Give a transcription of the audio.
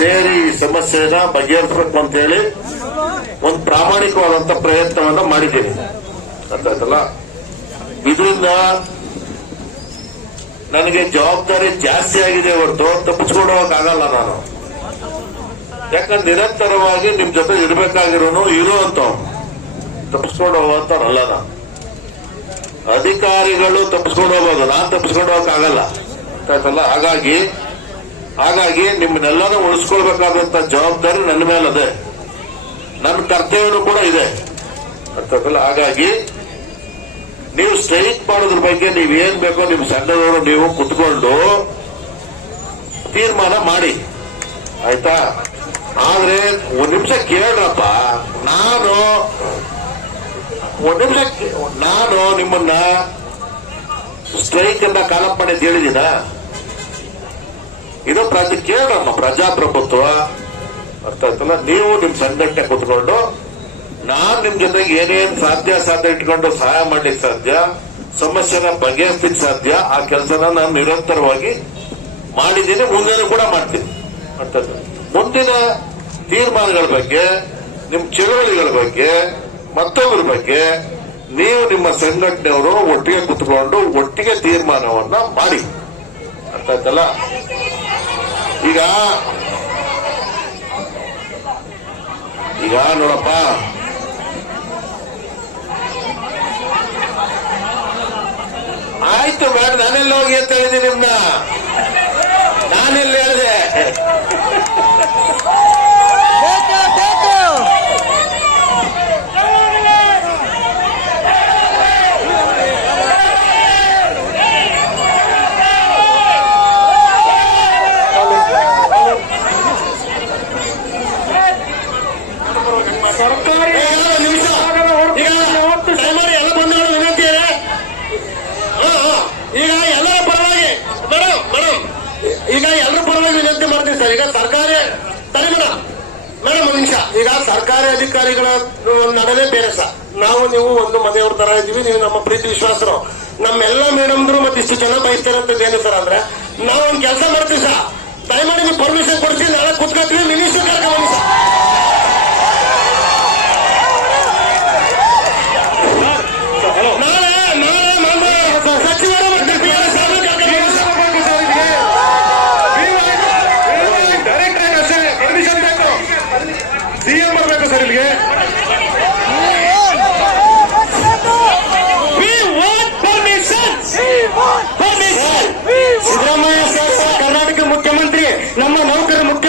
ಸೇರಿ ಈ ಸಮಸ್ಯೆನ ಬಗೆಹರಿಸಬೇಕು ಅಂತ ಹೇಳಿ ಒಂದು ಪ್ರಾಮಾಣಿಕವಾದಂತ ಪ್ರಯತ್ನವನ್ನ ಮಾಡಿದ್ದೀನಿ ಅಂತಾಯ್ತಲ್ಲ. ಇದರಿಂದ ನನಗೆ ಜವಾಬ್ದಾರಿ ಜಾಸ್ತಿ ಆಗಿದೆ ಹೊರತು ತಪ್ಪಿಸ್ಕೊಂಡು ಹೋಗಕ್ಕಾಗಲ್ಲ ನಾನು. ಯಾಕಂದ್ರೆ ನಿರಂತರವಾಗಿ ನಿಮ್ ಜೊತೆ ಇರ್ಬೇಕಾಗಿರೋನು ಇರೋ ಅಂತ ತಪ್ಪಿಸ್ಕೊಂಡು ಹೋಗುವಂತವರಲ್ಲ ನಾನು. ಅಧಿಕಾರಿಗಳು ತಪ್ಪಿಸ್ಕೊಂಡು ಹೋಗೋದು, ನಾನ್ ತಪ್ಪಿಸ್ಕೊಂಡು ಹೋಗಕ್ಕಾಗಲ್ಲ ಅಂತಾಯ್ತಲ್ಲ. ಹಾಗಾಗಿ ನಿಮ್ಮನ್ನೆಲ್ಲಾನು ಉಳಿಸ್ಕೊಳ್ಬೇಕಾದಂತ ಜವಾಬ್ದಾರಿ ನನ್ನ ಮೇಲದೆ, ನನ್ನ ಕರ್ತವ್ಯನೂ ಕೂಡ ಇದೆ ಅಂತಾಯ್ತಲ್ಲ. ಹಾಗಾಗಿ ನೀವು ಸ್ಟ್ರೈಕ್ ಮಾಡೋದ್ರ ಬಗ್ಗೆ ನೀವೇನ್ ಬೇಕೋ ನಿಮ್ ಸಂಘದವರು ನೀವು ಕುತ್ಕೊಂಡು ತೀರ್ಮಾನ ಮಾಡಿ, ಆಯ್ತಾ? ಆದ್ರೆ ಒಂದ್ ನಿಮಿಷ ಕೇಳ್ರಪ್ಪ, ನಾನು ನಿಮ್ಮನ್ನ ಸ್ಟ್ರೈಕ್ ಅನ್ನ ಕಾಲಪ್ ಮಾಡಿ ಅಂತ ಹೇಳಿದೀನ? ಇದು ಕೇಳ್ರಮ್ಮ, ಪ್ರಜಾಪ್ರಭುತ್ವ ಅರ್ಥ ಆಯ್ತಲ್ಲ. ನೀವು ನಿಮ್ ಸಂಘಟನೆ ಕುತ್ಕೊಂಡು ನಾನ್ ನಿಮ್ ಜೊತೆಗೆ ಏನೇನ್ ಸಾಧ್ಯ ಇಟ್ಕೊಂಡು ಸಹಾಯ ಮಾಡ್ಲಿಕ್ಕೆ ಸಾಧ್ಯ, ಸಮಸ್ಯೆನ ಬಗೆಹರಿಸ್ಲಿಕ್ಕೆ ಸಾಧ್ಯ, ಆ ಕೆಲಸನ ನಾನು ನಿರಂತರವಾಗಿ ಮಾಡಿದ್ದೀನಿ, ಮುಂದೆನೂ ಕೂಡ ಮಾಡ್ತೀನಿ ಅಂತ. ಮುಂದಿನ ತೀರ್ಮಾನಗಳ ಬಗ್ಗೆ, ನಿಮ್ ಚಳವಳಿಗಳ ಬಗ್ಗೆ, ಮತ್ತೊಬ್ಬರ ಬಗ್ಗೆ ನೀವು ನಿಮ್ಮ ಸಂಘಟನೆಯವರು ಒಟ್ಟಿಗೆ ಕುತ್ಕೊಂಡು ಒಟ್ಟಿಗೆ ತೀರ್ಮಾನವನ್ನ ಮಾಡಿ ಅರ್ಥ ಆಯ್ತಲ್ಲ. ಈಗ ನೋಡಪ್ಪ, ಆಯ್ತು ಬೇಡ, ನಾನೆಲ್ಲ ಹೋಗಿ ಅಂತ ಹೇಳಿದೆ ನಿಮ್ನ, ನಾನೆಲ್ಲ ಹೇಳಿದೆ? ಈಗ ಎಲ್ಲರ ಪರವಾಗಿ ವಿನಂತಿ ಮಾಡ್ತೀನಿ ಸರ್. ಈಗ ಸರ್ಕಾರಿ ಮೇಡಮ್ ಒಂದು ನಿಮಿಷ. ಈಗ ಸರ್ಕಾರಿ ಅಧಿಕಾರಿಗಳ ನಡವೇ ಬೇರೆ ಸರ್. ನಾವು ನೀವು ಒಂದು ಮನೆಯವ್ರ ತರ ಇದೀವಿ, ನೀವು ನಮ್ಮ ಪ್ರೀತಿ ವಿಶ್ವಾಸರು, ನಮ್ಮೆಲ್ಲ ಮೇಡಮ್ರು ಮತ್ತೆ ಇಷ್ಟು ಜನ ಬಯಸ್ತಿರೋಂಥದ್ದು ಏನು ಸರ್ ಅಂದ್ರೆ, ನಾವು ಒಂದು ಕೆಲಸ ಮಾಡ್ತೀವಿ ಸರ್, ದಯಮಾಡಿ ನೀವು ಪರ್ಮಿಷನ್ ಕೊಡ್ತೀವಿ, ನಾಳೆ ಕುತ್ಕೊತೀವಿ, ಮಿನಿಸ್ಟರ್ ಕರ್ಕೊಂಡು